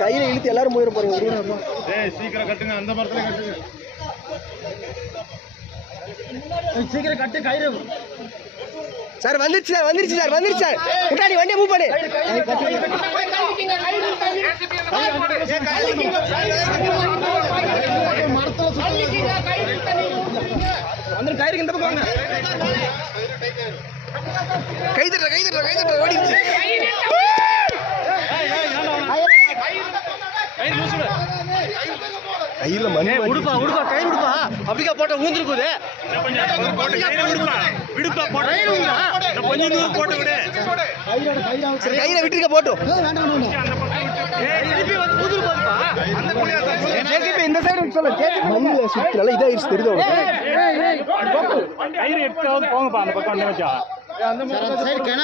கையில இழுத்து எல்லாரும் போயிட போறீங்க. சீக்கிரம் கட்டுங்க, அந்த மரத்துல கட்டுங்க. சீக்கிரம் கட்டு கயிறு. சார் வந்துருச்சு சார், வந்துருச்சு சார், வந்துருச்சு சார். முன்னாடி வண்டியை மூவ் பண்ணு. வந்து கயிறுக்கு இந்த பக்கம் வாங்க. கை தட்டுற கை தட்டுற கை தட்டுற ஓடிச்சு. கையில மணி உடுப்பா உடுப்பா கயிறு உடுப்பா. அப்படிக்கா போட்ட ஊந்துரு போகுது. கையில விட்டுருக்க போட்டோம். இந்த சைடு சொல்ல மண்ணில் சுற்றுல இதாகிடுச்சு தெரியுது. போங்கப்பா அந்த பக்கம்